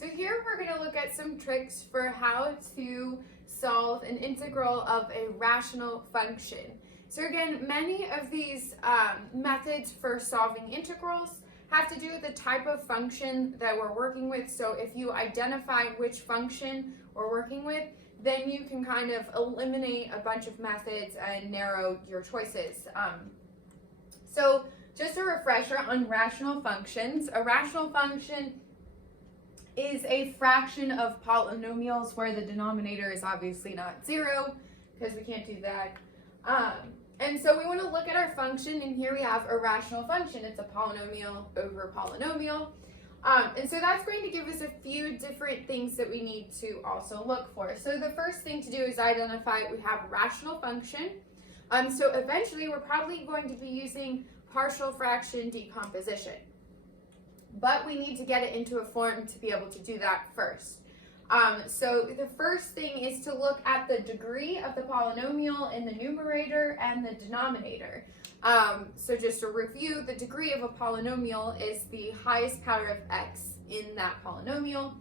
So here we're going to look at some tricks for how to solve an integral of a rational function. So again, many of these methods for solving integrals have to do with the type of function that we're working with. So if you identify which function we're working with, then you can kind of eliminate a bunch of methods and narrow your choices. So just a refresher on rational functions. A rational function is a fraction of polynomials where the denominator is obviously not 0 because we can't do that. And so we want to look at our function, and here we have a rational function. It's a polynomial over polynomial. And so that's going to give us a few different things that we need to also look for. So the first thing to do is identify we have a rational function. So eventually we're probably going to be using partial fraction decomposition. But we need to get it into a form to be able to do that first. So the first thing is to look at the degree of the polynomial in the numerator and the denominator. So just to review, the degree of a polynomial is the highest power of x in that polynomial.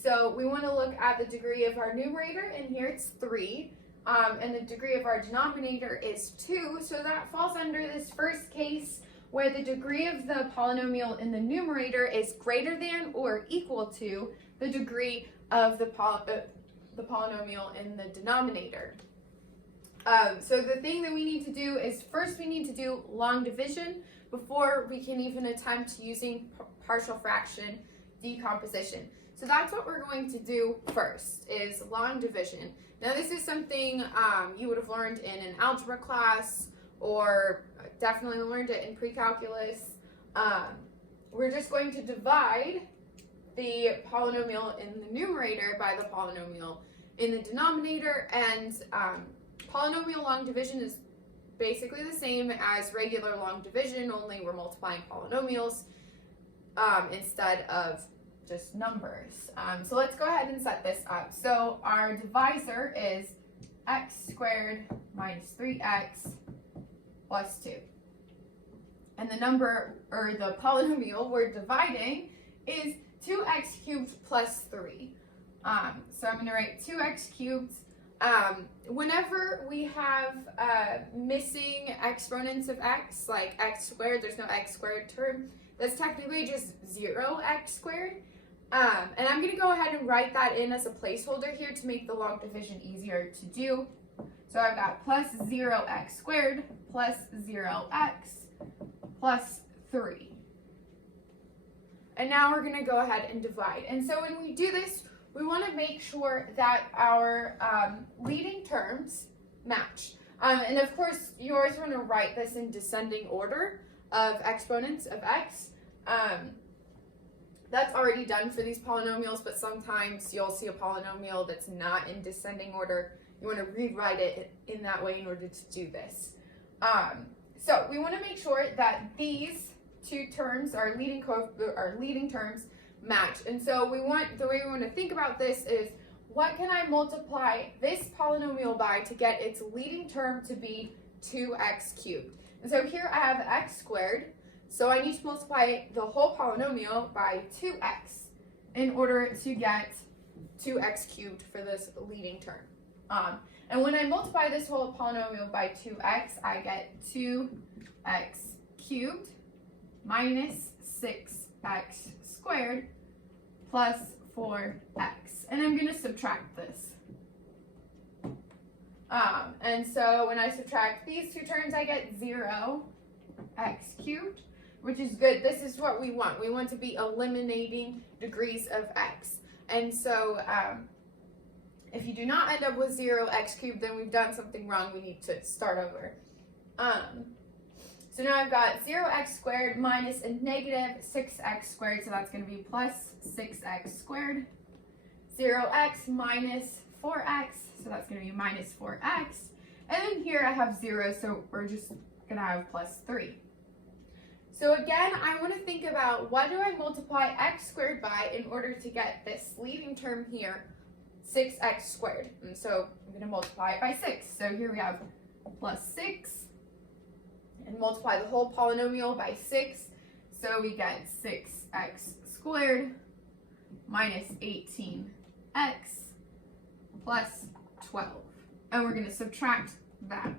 So we want to look at the degree of our numerator, and here it's 3. And the degree of our denominator is 2. So that falls under this first case where the degree of the polynomial in the numerator is greater than or equal to the degree of the polynomial in the denominator. So the thing that we need to do is first we need to do long division before we can even attempt using partial fraction decomposition. So that's what we're going to do first, is long division. Now this is something you would have learned in an algebra class, or definitely learned it in pre-calculus. We're just going to divide the polynomial in the numerator by the polynomial in the denominator, and polynomial long division is basically the same as regular long division, only we're multiplying polynomials instead of just numbers. So let's go ahead and set this up. So our divisor is x squared minus 3x plus 2. And the number, or the polynomial we're dividing, is 2x cubed plus 3. So I'm going to write 2x cubed. Whenever we have missing exponents of x, like x squared, there's no x squared term, that's technically just 0x squared. And I'm going to go ahead and write that in as a placeholder here to make the long division easier to do. So I've got plus 0x squared plus 0x plus 3. And now we're going to go ahead and divide. And so when we do this, we want to make sure that our leading terms match. And of course, you always want to write this in descending order of exponents of x. That's already done for these polynomials, but sometimes you'll see a polynomial that's not in descending order. You want to rewrite it in that way in order to do this. So we want to make sure that these two terms, our leading terms, match. And so the way we want to think about this is, what can I multiply this polynomial by to get its leading term to be 2x cubed? And so here I have x squared, so I need to multiply the whole polynomial by 2x in order to get 2x cubed for this leading term. And when I multiply this whole polynomial by 2x, I get 2x cubed minus 6x squared plus 4x. And I'm going to subtract this. And so when I subtract these two terms, I get 0x cubed, which is good. This is what we want. We want to be eliminating degrees of x. And so if you do not end up with 0x cubed, then we've done something wrong. We need to start over. So now I've got 0x squared minus a negative 6x squared, so that's going to be plus 6x squared. 0x minus 4x, so that's going to be minus 4x. And then here I have 0, so we're just going to have plus 3. So again, I want to think about, what do I multiply x squared by in order to get this leading term here, 6x squared? And so I'm going to multiply it by 6. So here we have plus 6, and multiply the whole polynomial by 6. So we get 6x squared minus 18x plus 12. And we're going to subtract that.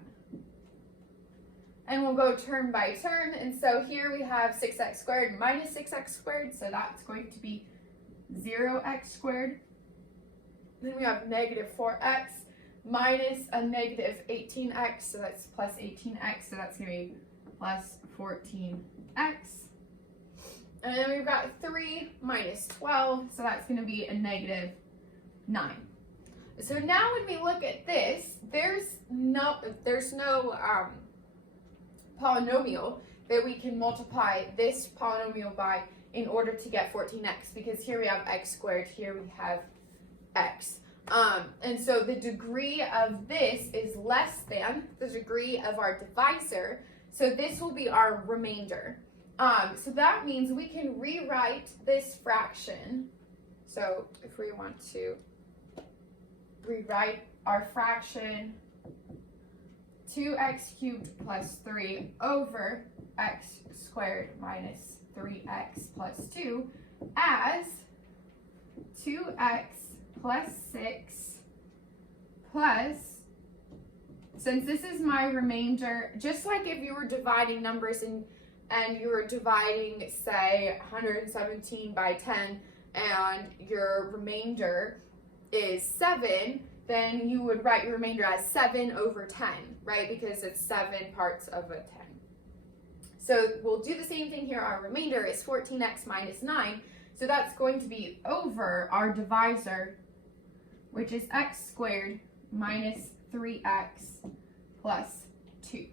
And we'll go term by term. And so here we have 6x squared minus 6x squared. So that's going to be 0x squared. Then we have negative 4x minus a negative 18x. So that's plus 18x. So that's going to be plus 14x. And then we've got 3 minus 12. So that's going to be a negative 9. So now when we look at this, there's no polynomial that we can multiply this polynomial by in order to get 14x, because here we have x squared, here we have x. And so the degree of this is less than the degree of our divisor, so this will be our remainder. So that means we can rewrite this fraction. So if we want to rewrite our fraction 2x cubed plus 3 over x squared minus 3x plus 2 as 2x plus 6 plus, since this is my remainder, just like if you were dividing numbers and you were dividing, say, 117 by 10 and your remainder is 7, then you would write your remainder as 7 over 10, right? Because it's 7 parts of a 10. So we'll do the same thing here. Our remainder is 14x minus 9. So that's going to be over our divisor, which is x squared minus 3x plus 2.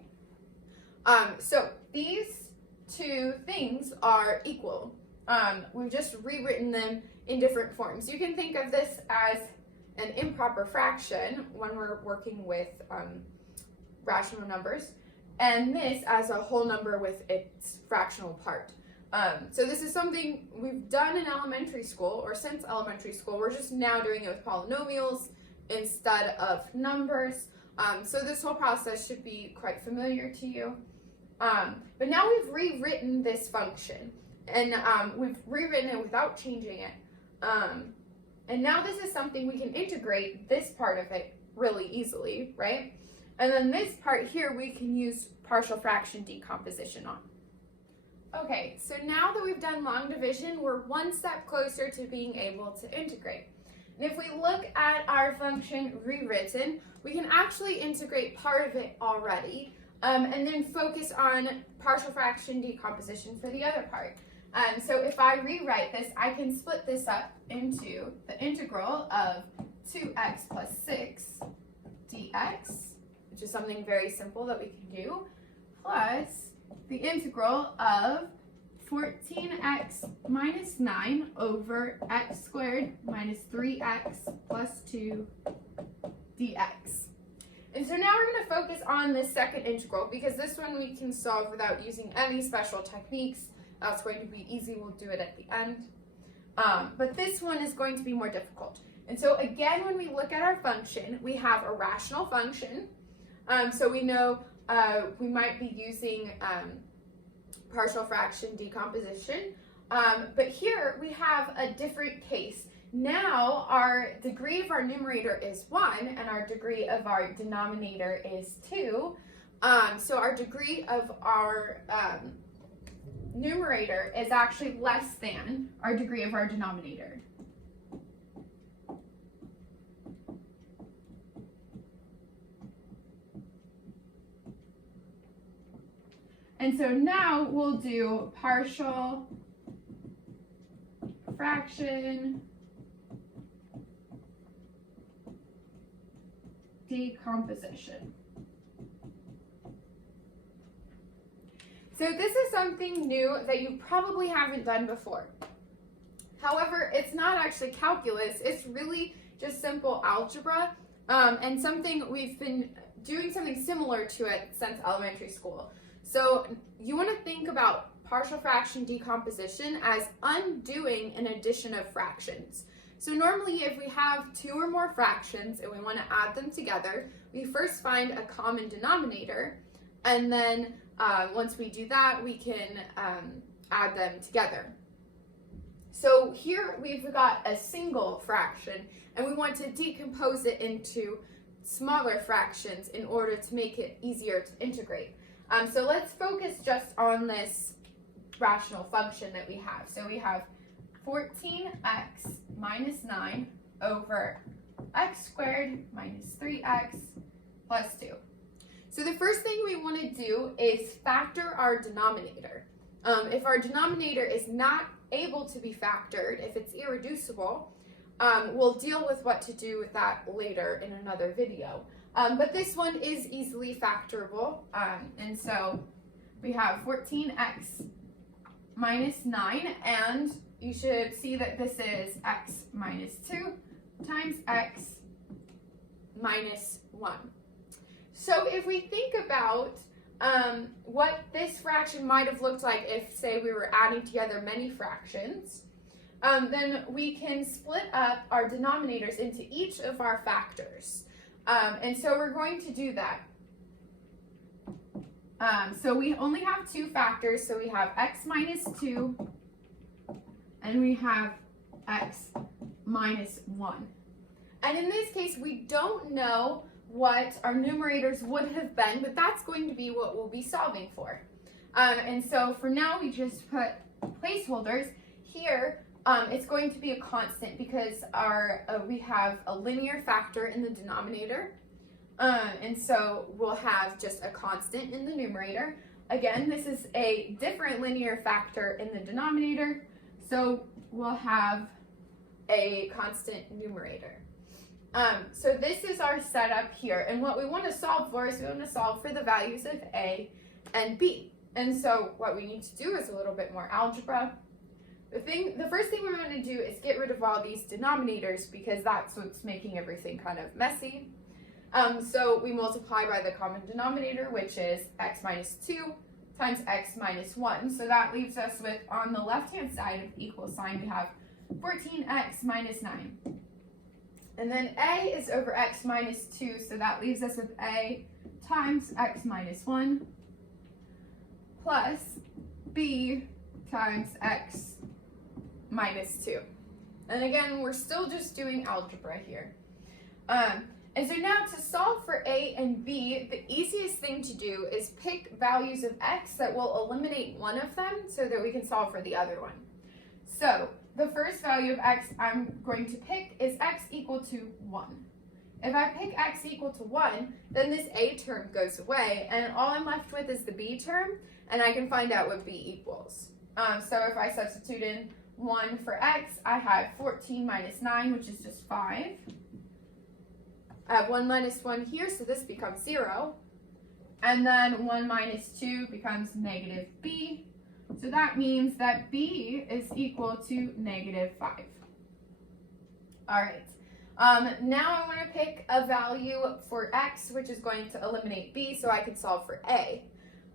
So these two things are equal. We've just rewritten them in different forms. You can think of this as an improper fraction when we're working with rational numbers, and this as a whole number with its fractional part. So this is something we've done in elementary school, or since elementary school. We're just now doing it with polynomials instead of numbers. So this whole process should be quite familiar to you. But now we've rewritten this function, and we've rewritten it without changing it. And now this is something we can integrate this part of it really easily, right? And then this part here we can use partial fraction decomposition on. Okay, so now that we've done long division, we're one step closer to being able to integrate. And if we look at our function rewritten, we can actually integrate part of it already, and then focus on partial fraction decomposition for the other part. So if I rewrite this, I can split this up into the integral of 2x plus 6 dx, which is something very simple that we can do, plus the integral of 14x minus 9 over x squared minus 3x plus 2 dx. And so now we're going to focus on this second integral, because this one we can solve without using any special techniques. That's going to be easy. We'll do it at the end. But this one is going to be more difficult. And so again, when we look at our function, we have a rational function. So we know we might be using partial fraction decomposition. But here we have a different case. Now our degree of our numerator is 1 and our degree of our denominator is 2. So our degree of our numerator is actually less than our degree of our denominator. And so now we'll do partial fraction decomposition. So this is something new that you probably haven't done before. However, it's not actually calculus, it's really just simple algebra, and something we've been doing something similar to it since elementary school. So you want to think about partial fraction decomposition as undoing an addition of fractions. So normally if we have two or more fractions and we want to add them together, we first find a common denominator, and then once we do that, we can add them together. So here we've got a single fraction, and we want to decompose it into smaller fractions in order to make it easier to integrate. So let's focus just on this rational function that we have. So we have 14x minus 9 over x squared minus 3x plus 2. So the first thing we want to do is factor our denominator. If our denominator is not able to be factored, if it's irreducible, we'll deal with what to do with that later in another video. But this one is easily factorable, and so we have 14x minus 9, and you should see that this is x minus 2 times x minus 1. So if we think about what this fraction might have looked like if, say, we were adding together many fractions, then we can split up our denominators into each of our factors. And so we're going to do that. So we only have two factors, so we have x minus 2 and we have x minus 1. And in this case, we don't know what our numerators would have been, but that's going to be what we'll be solving for. And so for now, we just put placeholders. Here, it's going to be a constant because we have a linear factor in the denominator. And so we'll have just a constant in the numerator. Again, this is a different linear factor in the denominator, so we'll have a constant numerator. So this is our setup here, and what we want to solve for is we want to solve for the values of a and b. And so what we need to do is a little bit more algebra. The first thing we want to do is get rid of all these denominators because that's what's making everything kind of messy. So we multiply by the common denominator, which is x minus 2 times x minus 1. So that leaves us with, on the left-hand side of the equal sign, we have 14x minus 9. And then a is over x minus 2, so that leaves us with a times x minus 1 plus b times x minus 2. And again, we're still just doing algebra here. And so now to solve for a and b, the easiest thing to do is pick values of x that will eliminate one of them so that we can solve for the other one. So the first value of x I'm going to pick is x equal to 1. If I pick x equal to 1, then this a term goes away, and all I'm left with is the b term, and I can find out what b equals. So if I substitute in 1 for x, I have 14 minus 9, which is just 5. I have 1 minus 1 here, so this becomes 0. And then 1 minus 2 becomes negative b. So that means that b is equal to negative 5. All right. Now I want to pick a value for x, which is going to eliminate b, so I can solve for a.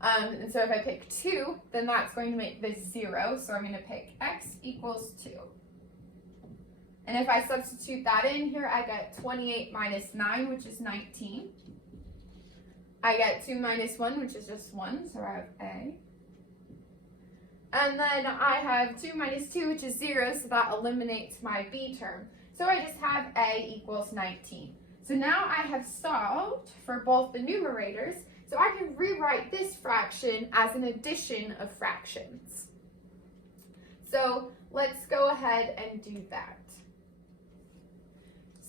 And so if I pick 2, then that's going to make this 0. So I'm going to pick x equals 2. And if I substitute that in here, I get 28 minus 9, which is 19. I get 2 minus 1, which is just 1, so I have a. And then I have 2 minus 2, which is 0, so that eliminates my b term. So I just have a equals 19. So now I have solved for both the numerators, so I can rewrite this fraction as an addition of fractions. So let's go ahead and do that.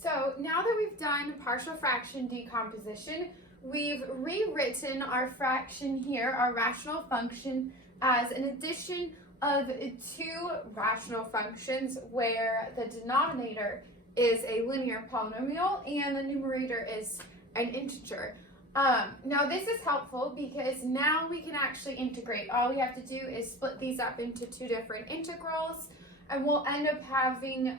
So now that we've done partial fraction decomposition, we've rewritten our fraction here, our rational function, as an addition of two rational functions where the denominator is a linear polynomial and the numerator is an integer. Now this is helpful because now we can actually integrate. All we have to do is split these up into two different integrals, and we'll end up having,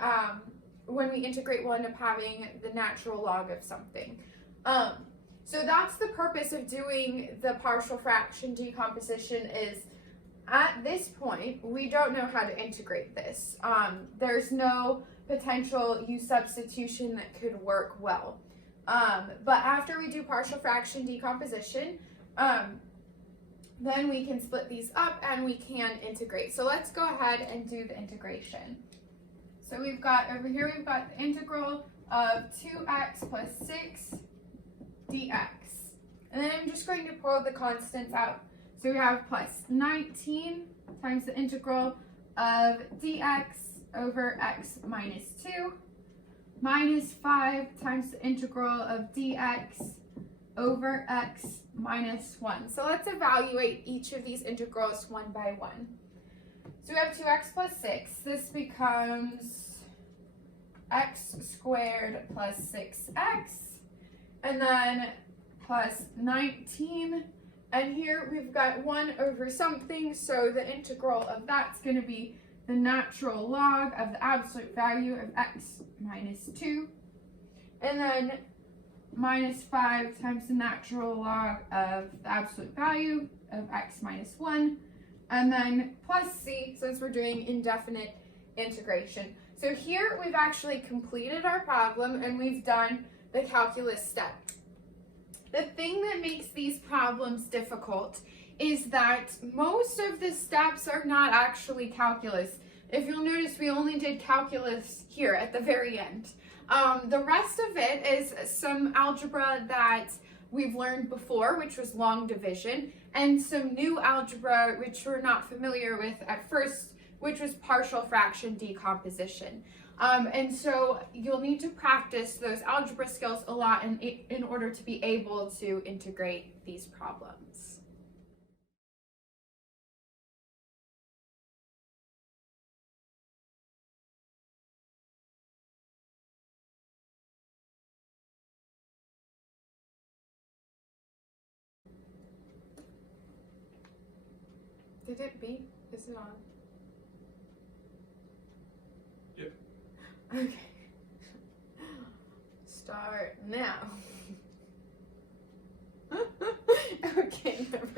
when we integrate, we'll end up having the natural log of something. So that's the purpose of doing the partial fraction decomposition. Is at this point, we don't know how to integrate this. There's no potential u substitution that could work well. But after we do partial fraction decomposition, then we can split these up and we can integrate. So let's go ahead and do the integration. So we've got, over here we've got the integral of 2x plus 6 dx. And then I'm just going to pull the constants out. So we have plus 19 times the integral of dx over x minus 2 minus 5 times the integral of dx over x minus 1. So let's evaluate each of these integrals one by one. So we have 2x plus 6. This becomes x squared plus 6x, and then plus 19. And here we've got 1 over something, so the integral of that's going to be the natural log of the absolute value of x minus 2. And then minus 5 times the natural log of the absolute value of x minus 1. And then plus c, since we're doing indefinite integration. So here we've actually completed our problem and we've done the calculus step. The thing that makes these problems difficult is that most of the steps are not actually calculus. If you'll notice, we only did calculus here at the very end. The rest of it is some algebra that we've learned before, which was long division, and some new algebra which we're not familiar with at first, which was partial fraction decomposition. And so you'll need to practice those algebra skills a lot in order to be able to integrate these problems. Did it beep? Is it on? Yep. Okay. Start now. Okay, never